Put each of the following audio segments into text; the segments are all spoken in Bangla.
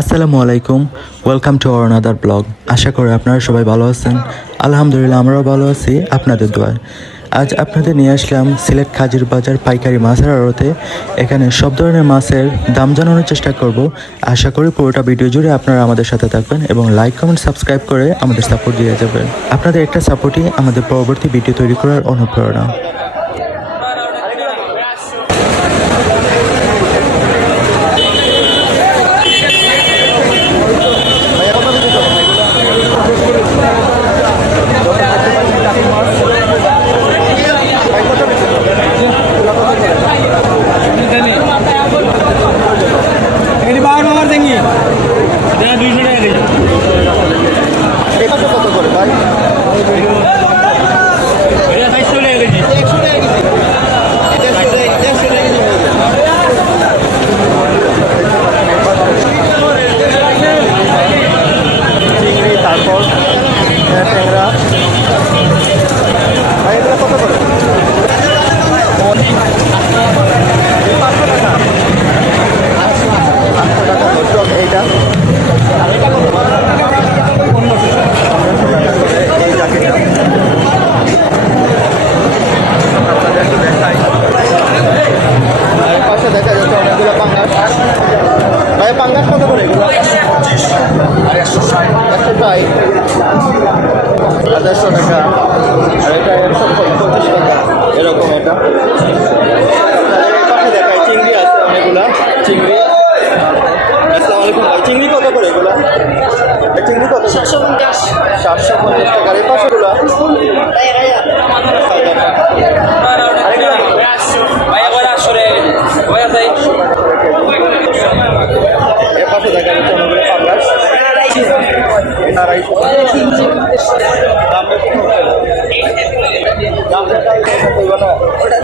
আসসালামু আলাইকুম welcome to our another blog আশা করি আপনারা সবাই ভালো আছেন। আলহামদুলিল্লাহ, আমরাও ভালো আছি আপনাদের দোয়ায়। আজ আপনাদের নিয়ে আসলাম সিলেট খাজির বাজার পাইকারি মাছের আড়তে। এখানে সব ধরনের মাছের দাম জানানোর চেষ্টা করব। আশা করি পুরোটা ভিডিও জুড়ে আপনারা আমাদের সাথে থাকবেন এবং লাইক কমেন্ট সাবস্ক্রাইব করে আমাদের সাপোর্ট দিয়ে যাবেন। আপনাদের একটা সাপোর্টই আমাদের পরবর্তী ভিডিও তৈরি করার অনুপ্রেরণা। Hadi bakalım.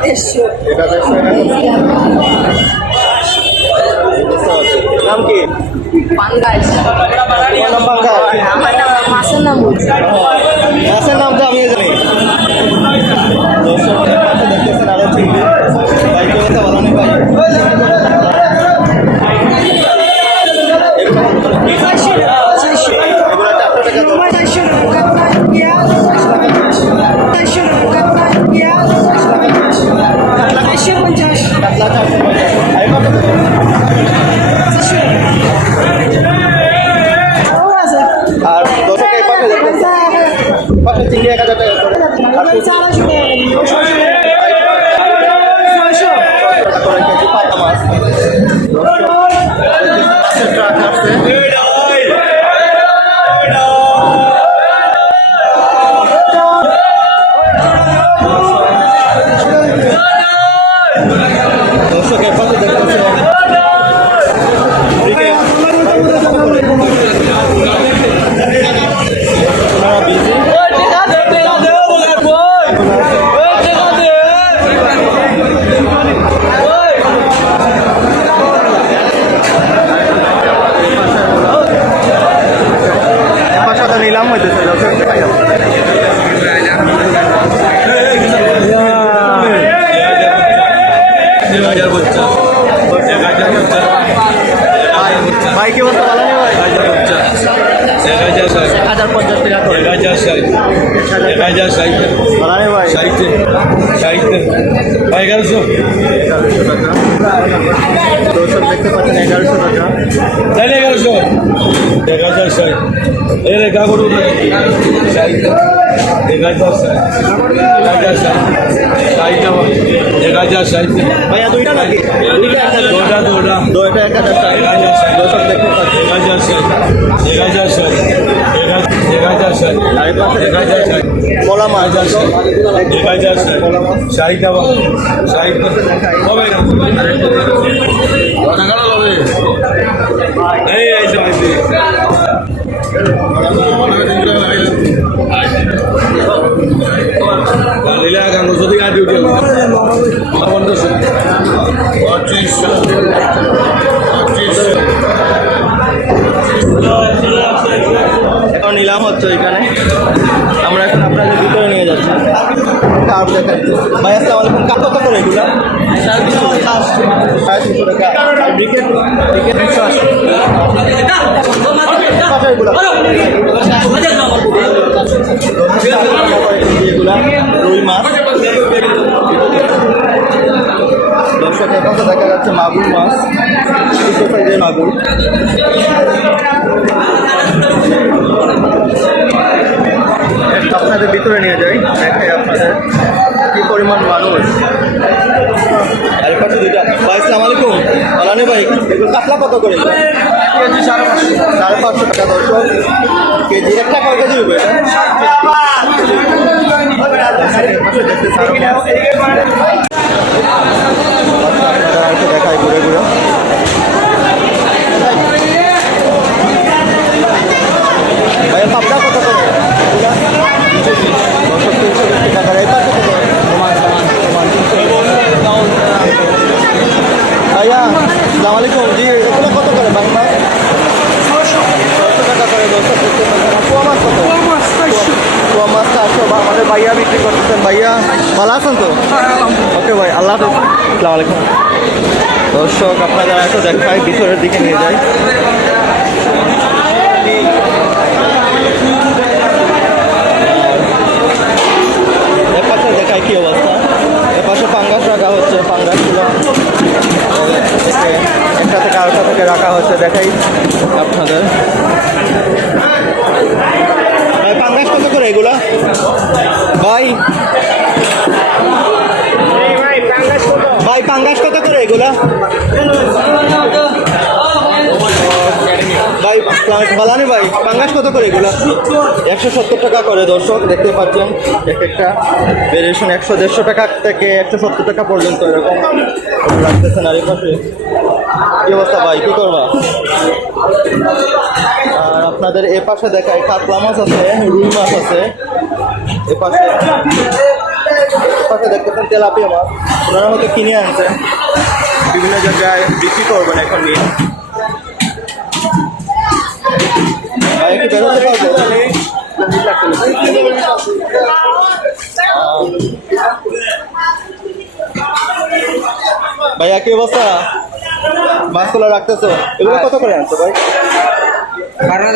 দেড়শো। নাম কি? পাঙ্গাস। আমার নাম মাসের নাম নাম তো জানি। ষাট ভাইয়া দুইটা নাকি? দুইটা দুইটা এক হাজার টাকা দর্শক দেখতে পাচ্ছেন এক হাজার ষাট এক হাজার ষাট এক হাজার পাশে এক হাজার ষাট কলা মাছ আছে এক হাজার ষাট ষাট আবার ষাট হবে এই আইসে আইসে লিলা গাঙ্গ নিলাম হচ্ছে এখানে আমরা এখন আপনাদের ভিতরে নিয়ে যাচ্ছি। কাপ দেখাচ্ছি ভাই আসসালামু আলাইকুম। কাপ কত করে এগুলো? সাড়ে তিনশো টাকা। সাড়ে তিনশো টাকা ক্রিকেট ক্রিকেট দুশো আশি এগুলো? এগুলা রুই মাছ। দর্শকের পাশে দেখা যাচ্ছে মাগুর মাছ। ছোট সাইজের মাগুর আপনাদের ভিতরে নিয়ে যাই দেখাই আপনাদের পরিমাণ মানুষ আর পাশে দুইটা ভাই আসসালামু আলাইকুম আলানি ভাই এগুলো কাতলা কত করে কেজি সাড়ে পাঁচশো সাড়ে পাঁচশো টাকা দর্শক কেজি এক টাকা কেজি হবে দেখায় ঘুরে ঘুরে ভাই পাবদা কত করে দর্শক তিনশো বিশ টাকা করে এই পাশে কত? ভাইয়া সালাম আলাইকুম জি এগুলো কত করে বাংলা ছশো টাকা করে দর্শক দেখতে পাচ্ছেন আর পোয়া মাছ কত পোয়া মাছ চারশো বা আমাদের ভাইয়া বিক্রি করতেছেন ভাইয়া ভালো আছেন তো ওকে ভাই আল্লাহ হাফেজ সালাম আলাইকুম দর্শক আপনারা দেখায় ভিতরের দিকে নিয়ে যায়। পাঙ্গাস কত করে এগুলা? ভাই বালানি ভাই পাঙ্গাস কত করে এগুলা? একশো সত্তর টাকা করে, দর্শক, দেখতে পাচ্ছেন, এক একটা ভেরিয়েশন একশো দেড়শো টাকা থেকে একশো সত্তর টাকা পর্যন্ত এরকম রাখতেছেন আর পাশে কি অবস্থা ভাই, কি করবা? আর আপনাদের এ পাশে দেখায় কাতলা মাছ আছে, রুই মাছ আছে। এ পাশে পাশে দেখতেছেন তেলাপিয়া মাছ ওনারা হয়তো কিনে আনছেন বিভিন্ন জায়গায় বিক্রি করবেন এখন নিয়ে। ভাই, একটু বেরোতে পারব? ভাই, একই অবস্থা? মাছগুলো রাখতেছো। এগুলো কত করে আনছো ভাই? বারো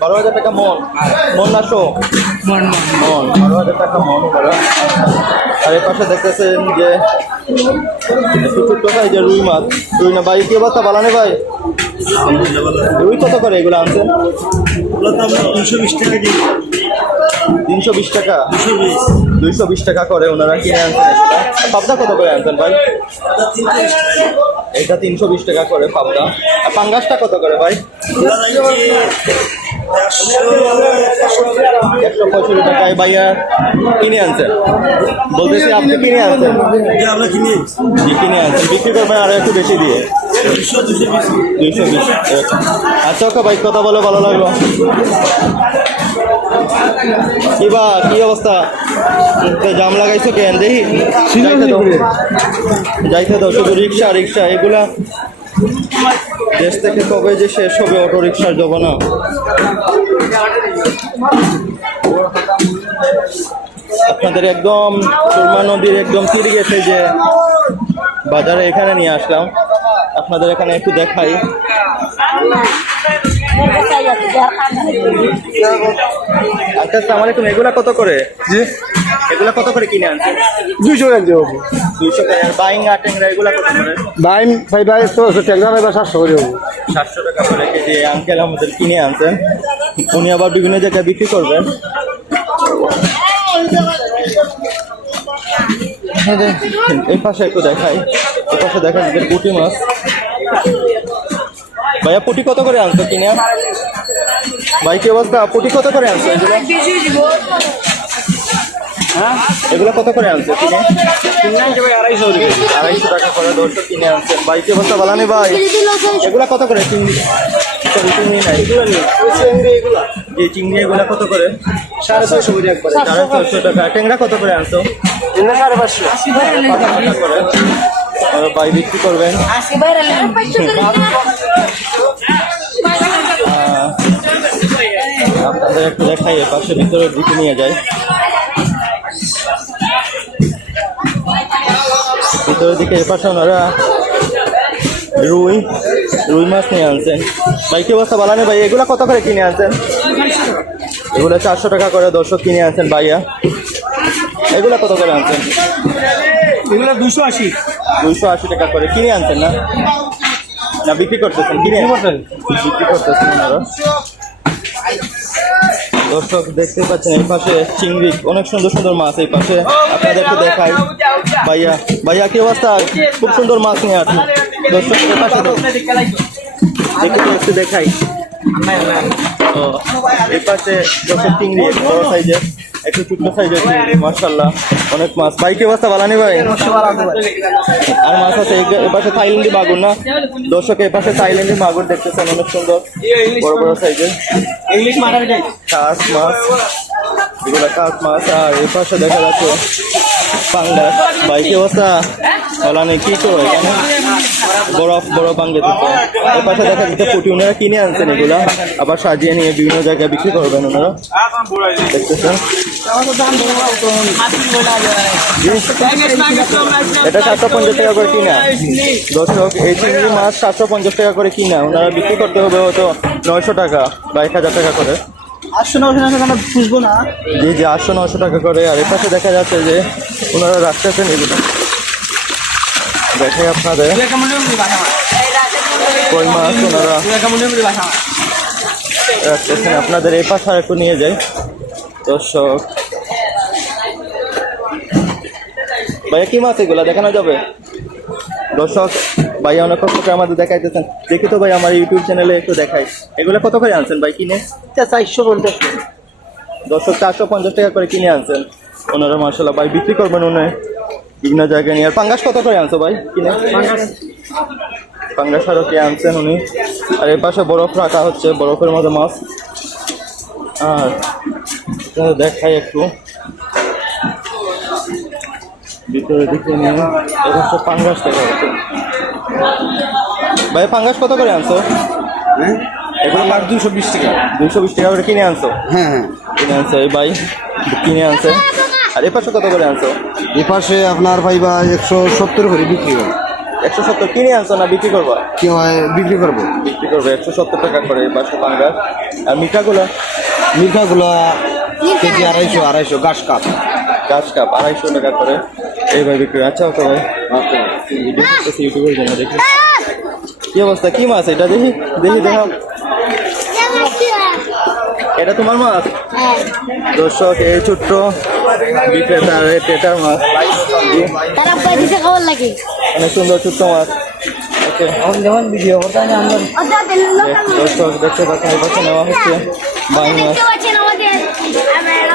টাকা মন। মন না শো? মন মন। বারো হাজার টাকা মন আর এর পাশে দেখতেছেন যে ছোট্ট সাইজের রুই মাছ, রুই না ভাই, কি অবস্থা? বালানে ভাই? রুই কত করে এগুলো আনছেন? দুশো বিশ টাকা তিনশো বিশ টাকা। দুইশো বিশ টাকা করে ওনারা কিনে আনছেন পাবদা কত করে আনছেন ভাই? এটা তিনশো বিশ টাকা করে পাবদা। আর পাঙ্গাসটা কত করে ভাই? একশো পঁয়ষট্টি টাকায় ভাইয়া কিনে আনছেন। বলতেছি আপনি কিনে আনছেন। আমরা কিনি জি বিক্রি করবেন আরও একটু বেশি দিয়ে। দুইশো বিশ। আচ্ছা ওকে ভাই কথা বলে ভালো লাগল? কি বা কি অবস্থা? জাম লাগাইছো কেন? দেখি। যাইতে দাও। যাইতে দাও শুধু রিক্সা রিক্সা এগুলা দেশ থেকে কবে যে শেষ হবে অটো রিক্সার জমানা? আপনাদের একদম সুরমা নদীর একদম তীরে গেছে যে বাজারে এখানে নিয়ে আসলাম। আপনাদের এখানে একটু দেখাই। আচ্ছা আসসালামু আলাইকুম। এগুলা কত করে? জি। এগুলা কত করে কিনে আনছেন? দুইশো কেজি হব। দুইশো টাকা। আর বাইং আর ট্যাংরা এগুলা কত করে? বাইন ভাই ভাই তো ট্যাংরা ভাই সাতশো করে সাতশো টাকা করে কেজি। আঙ্কেল আমাদের কিনে আনছেন। উনি আবার বিভিন্ন জায়গায় বিক্রি করবেন। এই পাশে একটু দেখাই। এই পাশে দেখা যাচ্ছে পুঁটি মাছ। ভাইয়া, পুঁটি কত করে আনছো কিনে? ভাই, কি অবস্থা? পুঁটি কত করে আনছো এগুলো? হ্যাঁ? এগুলো কত করে আনছো কিনে? আড়াইশো আড়াইশো টাকা করে দশশো কিনে আনছেন। ভাই, কি অবস্থা? ভালো নেই ভাই? এগুলা কত করে? চিংড়ি চিংড়ি নাই জি চিংড়ি এগুলা কত করে? সাড়ে ছয়শো করে একবার সাড়ে ছয়শো টাকা। ট্যাংরা কত করে আনছো? সাড়ে পাঁচশো টাকা করে ভাই বিক্রি করবেন। আপনাদের একটু দেখাই পাশে ভিতরের দিকে নিয়ে যায় ভিতরের দিকে এ পাশে ওনারা রুই রুই মাছ নিয়ে আনছেন। ভাই কি অবস্থা? বালানি ভাই এগুলা কত করে কিনে আনছেন? এগুলো চারশো টাকা করে দর্শক কিনে আনছেন ভাইয়া। এগুলা কত করে আনছেন? এগুলো দুশো আশি। দুইশো আশি টাকা করে কিনে আনছেন না? না বিক্রি করতেছেন কিনে বিক্রি করতেছেন। ওনারা দর্শক দেখতে পাচ্ছেন এই পাশে চিংড়ি অনেক সুন্দর সুন্দর মাছ এই পাশে। আপনাদেরকে দেখাই। ভাইয়া ভাইয়া কি অবস্থা? খুব সুন্দর মাছ নিয়ে আসি একটু দেখাই। তো এই দর্শক চিংড়ি, বড় সাইজের, একটু ছোট্ট সাইজের চিংড়ি মার্শাল্লাহ অনেক মাছ। ভাই, কি অবস্থা ভাই? আর মাছ আছে, এই পাশে থাইল্যান্ডি মাগুর না? দর্শক এই পাশে থাইল্যান্ডি মাগুর দেখতেছেন, অনেক সুন্দর, বড় বড় সাইজের। ইংলিশ মাছ, এগুলো কাঁচ মাছ, আর এই দেখা যাচ্ছে পাঙ্গাস। ভাই, কি অবস্থা? নেই, কি এখানে? বরফ বরফ দিতে এই পাশে দেখা যাচ্ছে পুটি ওনারা কিনে আনছেন এগুলা। আবার সাজিয়ে নিয়ে বিভিন্ন জায়গায় বিক্রি করবেন ওনারা দেখতেছেন? এটা সাতশো পঞ্চাশ টাকা করে কিনা। দর্শক এই চিংড়ি মাছ সাতশো পঞ্চাশ টাকা করে কিনা। ওনারা বিক্রি করতে হবে হয়তো নয়শো টাকা বা এক হাজার টাকা করে। আটশো নশো টাকা আমরা খুঁজবো না। জি জি আটশো নশো টাকা করে। আর এপাশে দেখা যাচ্ছে যে ওনারা রাখতেছেন এগুলো। দেখাই আপনাদের। কই মাছ ওনারা? রাখতেছেন আপনাদের এই পাশে একটু নিয়ে যাই। দর্শক। ভাইয়া কি মাছ এগুলা? দেখানো যাবে? দর্শক ভাইয়া অনেক কষ্ট করে আমাদের দেখাইতেছেন। দেখি তো ভাই আমার ইউটিউব চ্যানেলে একটু দেখাই। এগুলো কত করে আনছেন ভাই কিনে? চারশো পঞ্চাশ দর্শক চারশো পঞ্চাশ টাকা করে কিনে আনছেন। ওনারা মার্শাল্লাহ ভাই বিক্রি করবেন উনি। বিভিন্ন জায়গায় নিয়ে আর পাঙ্গাস কত করে আনছো ভাই? কিনে? পাঙ্গাস। আরও কে আনছেন উনি? আর এর পাশে বরফ রাখা হচ্ছে বরফের মধ্যে মাছ। আর দেখাই একটু। ভিতরে দিকে নিয়ে এটা হচ্ছে পাঙ্গাস দেখা যাচ্ছে। ভাই পাঙ্গাস কত করে আনছো? এগুলো মাছ দুশো বিশ টাকা। দুশো বিশ টাকা করে কিনে আনছো? হ্যাঁ হ্যাঁ। কিনে আনছে এই ভাই কিনে আনছে। আর এ পাশে কত করে আনছো? এ পাশে আপনার ভাই বা একশো সত্তর করে বিক্রি করে একশো সত্তর কিনে আনছো না বিক্রি করবা? কি হয় বিক্রি করব। বিক্রি করবে একশো সত্তর টাকা করে এই পাশে পাঙ্গাস। আর মিঠাগুলো? মিঠাগুলো কেজি আড়াইশো। আড়াইশো গাছ কাপ। গাছ কাপ আড়াইশো টাকা করে। এই ভাই বিক্রি আচ্ছা ওকে ভাই। ভিডিও করতেছি ইউটিউবের জন্য দেখি। কি অবস্থা? কি মাছ এটা? দেখি দেখি দেখা। এটা তোমার মাছ? দর্শক এই ছোট্ট বিক্রেতার পেটার মাছ। অনেক সুন্দর ছোট্ট মাছ। যেমন ভিডিও করতে দর্শক দেখতে পাচ্ছেন এই পাশে নেওয়া হচ্ছে বাই মাছ।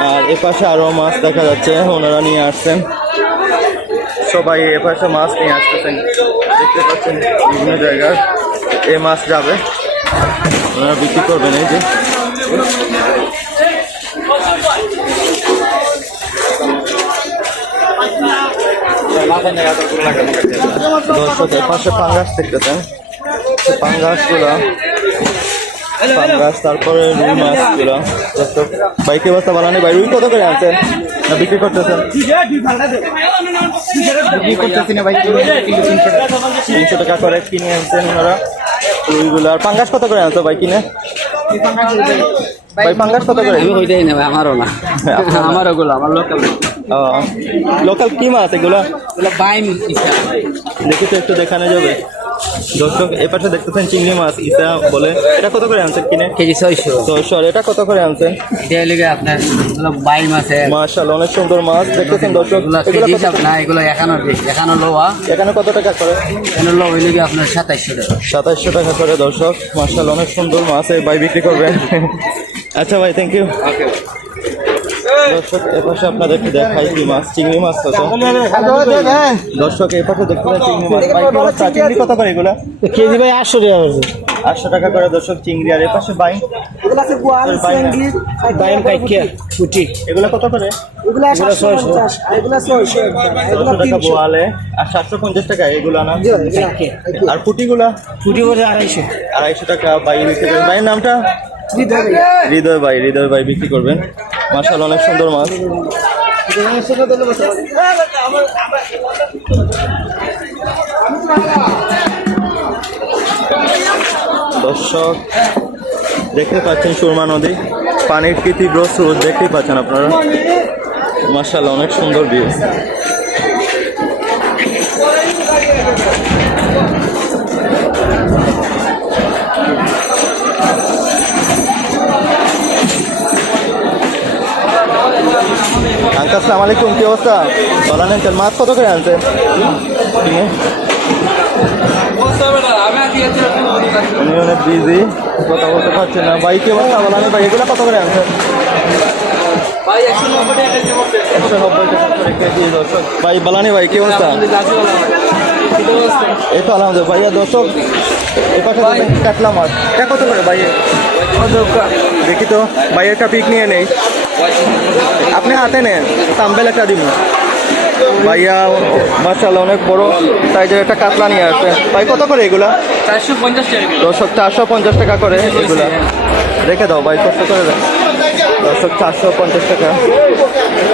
আর এ পাশে মাছ দেখা যাচ্ছে ওনারা নিয়ে আসছেন। সবাই এ পাশে মাছ নিয়ে আসতেছেন। দেখতে পাচ্ছেন বিভিন্ন জায়গার এই মাছ যাবে। ওনারা বিক্রি করবেন এই যে। দর্শক এর পাশে পাঙ্গাস দেখতেছেন সে পাঙ্গাসগুলো পাঙ্গাস তারপরে রুই মাছগুলো। দর্শক বাইকে বস্তা বানানি ভাই রুই কত করে আনছেন? না বিক্রি করতেছেন? বিক্রি ভাই তিনশো টাকা করে কিনে আনছেন ওনারা। রুইগুলো। আর পাঙ্গাস কত করে আনছো ভাই কিনে? ভাই পাঙ্গাস কত করে? নেবে আমারও না। আমার ওগুলো আমার লোকাল লোকাল কি মাছ এগুলো? বাইম দেখি তো একটু দেখানো যাবে। দর্শক এ পাশে দেখতেছেন চিংড়ি মাছ ইসা বলে। এটা কত করে আনছেন কিনে? কেজি ছয়শো। ছয়শো। আর এটা কত করে আনছেন? আপনার বাইম আছে। মার্শাল অনেক সুন্দর মাছ। দেখতেছেন দর্শক না এগুলো এখানো এখানো লোয়া। এখানে কত টাকা করে? এখানে লো ওই লেগে আপনার সাতাইশশো টাকা। সাতাইশশো টাকা করে দর্শক। মার্শাল অনেক সুন্দর মাছ এই ভাই বিক্রি করবেন আচ্ছা ভাই থ্যাংক ইউ দর্শক এপাশে আপনাদেরকে দেখাই কি মাছ চিংড়ি মাছ কত দর্শক এপাশে দেখতে পাচ্ছেন চিংড়ি মাছ। ভাই কি চিংড়ি কত করে এগুলা? কেজি ভাই আটশো টাকা আছে আটশো টাকা করে দর্শক চিংড়ি। আর এপাশে বাই কাইকিয়া এগুলো কত করে? এগুলো আর ছয়শো। টাকা বোয়ালে আর সাতশো পঞ্চাশ টাকা এগুলো না? আর পুটিগুলা পুটি করে আড়াইশো। আড়াইশো টাকা বাই বিক্রি করবেন ভাইয়ের নামটা? হৃদয় ভাই। হৃদয় ভাই বিক্রি করবেন। মার্শাল অনেক সুন্দর মাছ। দর্শক, দেখতে পাচ্ছেন সুরমা নদী। পানির কি তীব্র স্রোত দেখতেই পাচ্ছেন আপনারা? মার্শাল্লাহ অনেক সুন্দর ভিউ আঙ্কাল সালাম আলাইকুম, কি অবস্থা? ভালো আনছেন মাছ কত করে আনছেন? উনি অনেক বিজি কথা বলতে পারছেন না। ভাই, কি অবস্থা? আমি ভাই, এগুলো কত করে আনছেন ভাই, বালানি ভাই, কি অবস্থা? এই তো আলহামদুলিল্লাহ, ভাইয়া, দর্শক এ পাশে দেখেন কাতলা কত করে ভাই? দেখি তো ভাই একটা পিক নিয়ে নেই। আপনি হাতে নেন সাম্বেল একটা দিব। ভাইয়া মার্শাল অনেক বড় সাইজের একটা কাতলা নিয়ে আসছে। ভাই কত করে এগুলা? চারশো পঞ্চাশ টাকা দর্শক চারশো পঞ্চাশ টাকা করে এগুলা। রেখে দাও ভাই কষ্ট করে দাও। দর্শক চারশো পঞ্চাশ টাকা।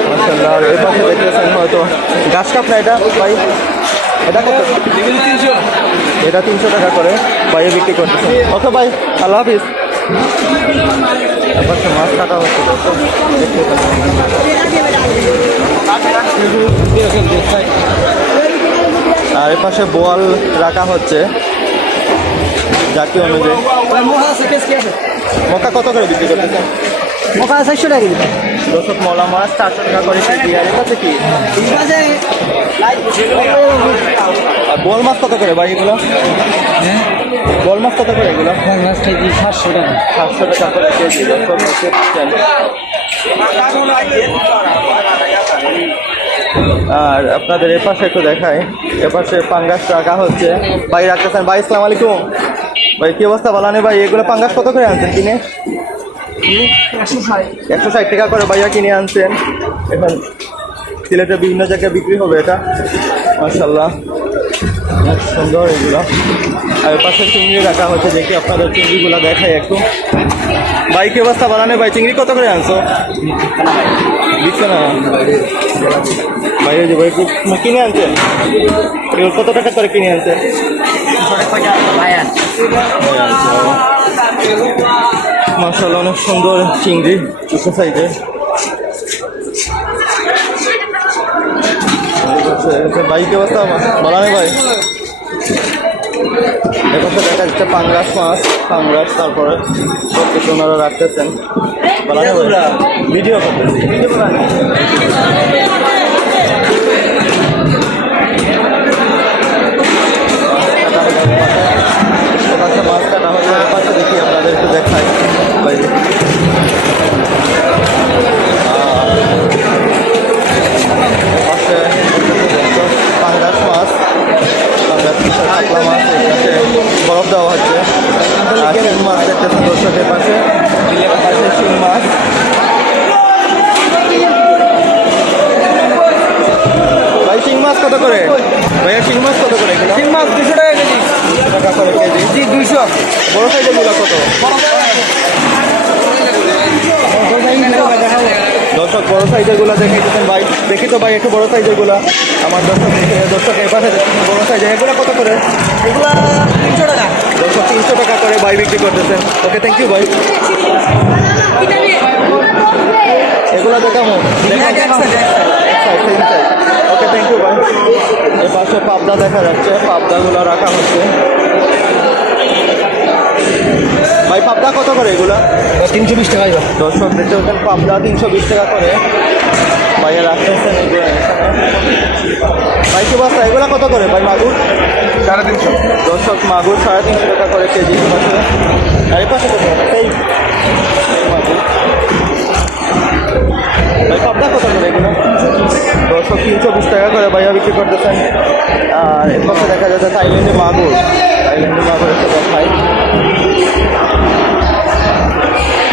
মার্শাল্লাহ আর এর পাশে দেখতেছেন হয়তো গাছ কাপ না এটা ভাই? এটা কত? এটা তিনশো টাকা করে ভাইয়ে বিক্রি করতেছে। ওকে ভাই আল্লাহ হাফিজ। এবার মাছ কাটা হচ্ছে দেখতে আর এর পাশে বোয়াল রাখা হচ্ছে জাতীয় অনুযায়ী। মক্কা কত করে বিক্রি করতেছেন মোকা চারশো টাকা দিবে দর্শক মলা মাছ চারশো টাকা করে কেজি আর কি? বোয়াল মাছ কত করে ভাই এগুলো? বোয়াল মাছ কত করে এগুলো? মাছ কেজি সাতশো টাকা। সাতশো টাকা করে কেজি। আর আপনাদের এপাশে একটু দেখায় এপাশে পাঙ্গাস রাখা হচ্ছে। ভাই রাখতেছেন। ভাই ইসলাম আলাইকুম। ভাই কি অবস্থা? বলানি ভাই এগুলো পাঙ্গাস কত করে আনছেন কিনে? একশো ষাট টাকা করে ভাইয়া কিনে আনছেন। এখন সিলেটে বিভিন্ন জায়গায় বিক্রি হবে এটা। মার্শাল্লাহ সুন্দর এগুলো। আর পাশে চিংড়ি রাখা হচ্ছে দেখি আপনাদের চিংড়িগুলো দেখাই একটু। ভাই, কি অবস্থা? বানানে ভাই, চিংড়ি কত করে আনছো? দিচ্ছে না? ভাই ওই যে ভাই কিনে আনছে? কত টাকা করে কিনে আনছে? মার্শাল অনেক সুন্দর চিংড়ি সাইজের। ভাই কি অবস্থা বানানে ভাই? এপাশে দেখা যাচ্ছে পাংরাস মাছ পাংরাস তারপরে সব কিছু ওনারা রাখতেছেন ভিডিও করতেছি। এপাশে শিং মাছ দেখতেছেন দর্শকের পাশে পাশে শিং মাছ ভাই শিং মাছ কত করে ভাইয়া শিং মাছ কত করে শিং মাছ দুশো টাকা কেজি দুশো টাকা করে কেজি জি দুইশো বড় সাইজেরগুলো কত দর্শক বড় সাইজেরগুলো দেখে দিচ্ছেন ভাই দেখি তো ভাই একটু বড় সাইজেরগুলা আমার দর্শক দর্শক পাশে বড় সাইজের এগুলো কত করে? এগুলো তিনশো টাকা। দর্শক তিনশো টাকা করে ভাই বিক্রি করতেছেন ওকে থ্যাংক ইউ ভাই। এগুলো দেখামো। ওকে থ্যাংক ইউ ভাই। এর পাশে পাবদা দেখা যাচ্ছে। পাবদাগুলো রাখা হচ্ছে। ভাই পাবদা কত করে এগুলা? তিনশো বিশ টাকা দর্শক দেখতে পাচ্ছেন পাবদা তিনশো বিশ টাকা করে। ভাইয়া রাখতেছেন এগুলো ভাই কি বস্তা এগুলো কত করে ভাই মাগুর? সাড়ে তিনশো। দর্শক মাগুর সাড়ে তিনশো টাকা করে কেজি। পাশে আর এই পাশে কত সেই মাগুর ভাই পাবদা কত করে এগুলো? দর্শক তিনশো বিশ টাকা করে ভাইয়া বিক্রি করতেছেন। আর এর পাশে দেখা যাচ্ছে থাইল্যান্ডে মাগুর। থাইল্যান্ডে মাগুর একটা দেখাই।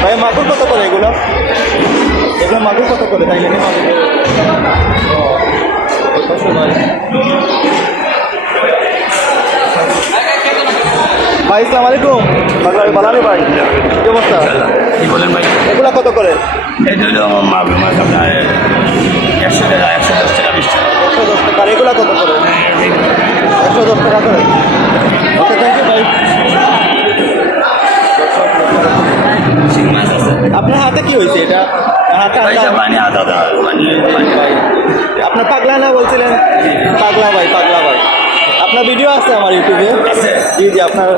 ভাই মাগুর কত করে এগুলো? এগুলো মাগুর কত করে ওই পাশে ভাই ভাই ইসলাম আলাইকুম বাংলার বালানি ভাই, কি অবস্থা? কি বলেন ভাই এগুলা কত করে? আমার মাগুর মাছ আপনার একশো টাকা একশো দশ টাকা বিশ টাকা একশো দশ টাকা এগুলা কত করে? একশো দশ টাকা করে। ওকে থ্যাংক ইউ ভাই আপনার হাতে কি হয়েছে এটা হাতে ভাই আপনার পাগলা না বলছিলেন? পাগলা ভাই পাগলা ভাই। আপনার ভিডিও আছে আমার ইউটিউবে? জি জি আপনার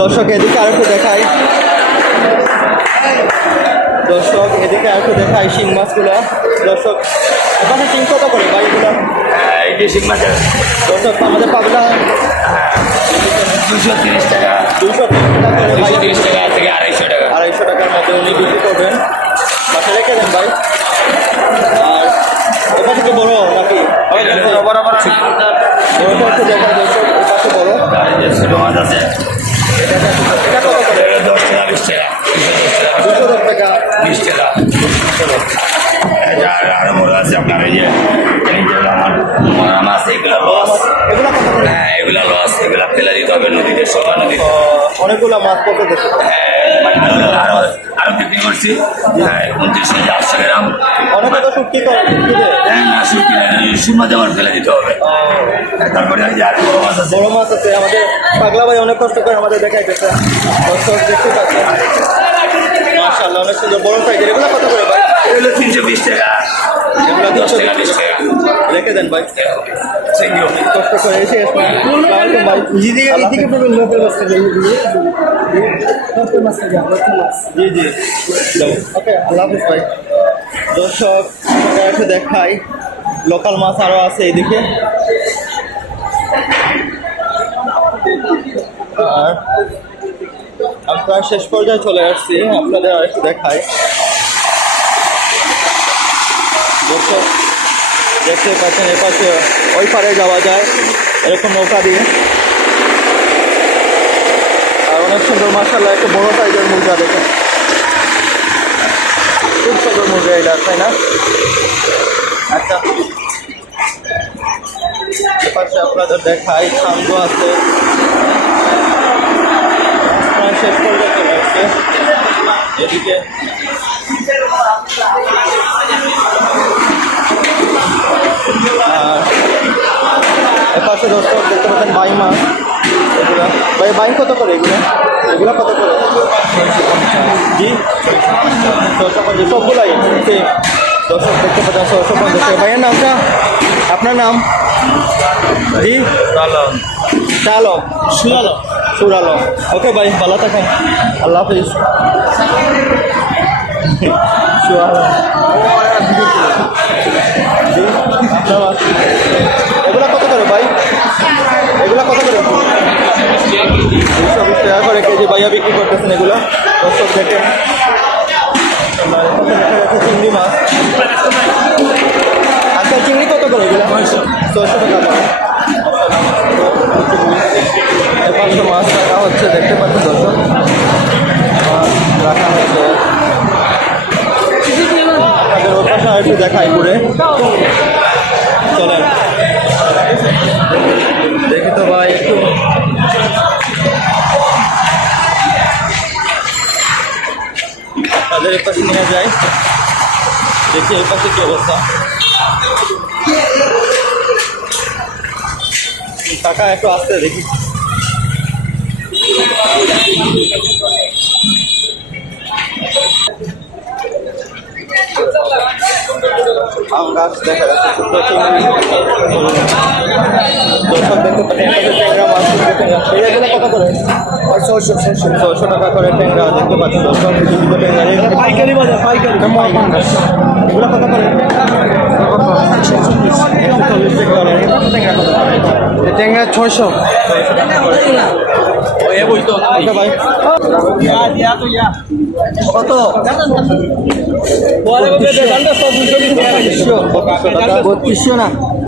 দর্শক এদিকে আর একটু দেখাই। দর্শক এদিকে আর একটু দেখাই শিং মাছগুলো। দর্শক ওখানে শিং কত করে ভাই এগুলো? দর্শক আমাদের পাগলা দুশো তিরিশ টাকা। দুশো তিরিশ টাকা থেকে আড়াইশো টাকা আড়াইশো টাকার মধ্যে উনি বিক্রি করবেন। বাসা রেখে দেন ভাই। আর এটা থেকে বড় নাকি? দর্শক বড় এটা কত করে দশ টাকা বিশ টাকা দুশো দশ টাকা দুশো দশ টাকা বিশ টাকা আর আরও বড়। আছে আপনার এই যে এই যে মাছ এগুলো লস হ্যাঁ এগুলো লস এগুলো ফেলে দিতে হবে নদীতে অনেকগুলো মাছ হাজার আটশো গ্রাম শুটকি শুটকি। হ্যাঁ না ফেলে দিতে হবে তারপরে বড় আছে আমাদের পাগলা ভাই অনেক কষ্ট আমাদের দর্শক দেখতে মাশাআল্লাহ, অনেক সুন্দর বড় সাইজের, এগুলো কত এগুলো তিনশো বিশ টাকা রেখে দেন ভাই। কষ্ট করে এসে ভাই। জি জি জি জি। ওকে হাফিজ ভাই। দেখাই। লোকাল মাছ আরও আছে এদিকে। আর আমরা শেষ পর্যায়ে চলে আসছি। আপনাদের আর একটু দেখায় দর্শক দেখতে পাচ্ছেন এপাশে ওই পারে যাওয়া যায়। এরকম নৌকা দিয়ে। আর অনেক সুন্দর মাসাল্লাহ একটু বড় সাইজের মুরগা দেখেন। খুব সুন্দর মুরগা এটা, তাই না? আচ্ছা। এপাশে আপনাদের দেখাই সাঙ্গ আছে। শেষ আসছে এদিকে এপাশে দর্শক দেখতে পাচ্ছেন বাই মাছ এগুলা ভাই কত করে এগুলো? এগুলো কত করে? জি। ছশো পঞ্চাশ সবগুলাই সেম দর্শক দেখতে পাচ্ছেন ছশো পঞ্চাশ ভাইয়ের নামটা আপনার নাম? জি। আলম শালম সুরালম। সুরালম। ওকে ভাই ভালো থাকেন। আল্লাহ হাফিজ। সুরালম। এগুলা কত করে ভাই? এগুলা কত করে? দুশো বিশ টাকা করে কেজি। ভাইয়া বিক্রি করতেছেন এগুলো। দর্শক দেখেন। চিংড়ি মাছ। আচ্ছা চিংড়ি কত করে এগুলো? ছয়শো টাকা পাঁচশো মাছ রাখা হচ্ছে, দেখতে পাচ্ছেন দর্শক। রাখা হচ্ছে। আপনাদের ওর একটু দেখাই ঘুরে। পাশে নিয়ে যাই দেখি এর পাশে কি অবস্থা। টাকা একটু আসতে দেখি। আম গাছ দেখা যাচ্ছে। ট্যাংরা ট্যাংরা কত ছয়শো ছয়শো ছয়শো টাকা। করে ট্যাংরা দেখতে পাচ্ছেন দর্শক বিভিন্ন ট্যাংরা পাইকারি বাজার পাইকারি এগুলো কত করে একশো চল্লিশ টাকা করে ট্যাংরা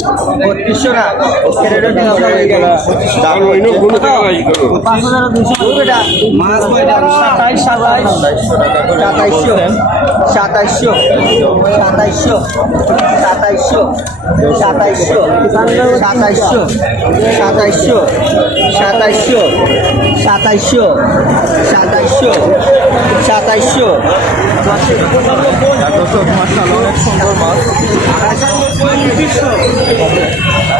কত করে ট্যাংরা ছয়শো ছয়শো টাকা করে ওকে ভাই কত বত্রিশশো না বত্রিশশো না সাতাইশশো সাতাইশশো সাতাইশশো সাতাইশশো সাতাইশশো সাতাইশশো সাতাইশশো সাতাইশশো সাতাইশশো সাতাইশশো সাতাইশশো। মাসাল অনেক সুন্দর মাছ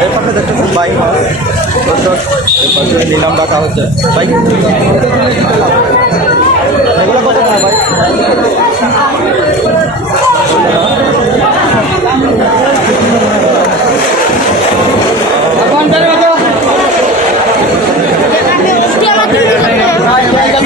এর পাশে দেখতেছেন বাই মাছ পাশে নিলাম রাখা হচ্ছে ভাই এখন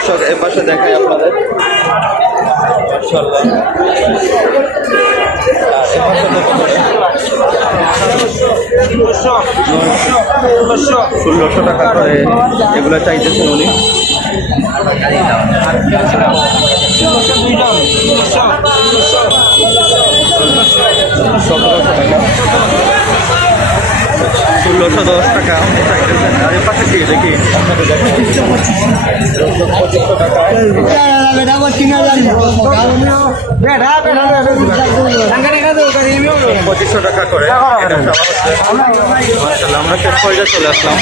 দর্শক এ পাশে দেখাই আপনাদের। ষোলোশো টাকা করে এগুলো চাইতেছেন উনি সতেরোশো টাকা। ষোলোশো দশ টাকা। চাইতেছেন আর এ পাশে কি? দেখি। আপনাদের দেখেন পঁচিশশো টাকা পঁচিশশো টাকা করে আমরা শেষ পর্যায়ে চলে আসলাম।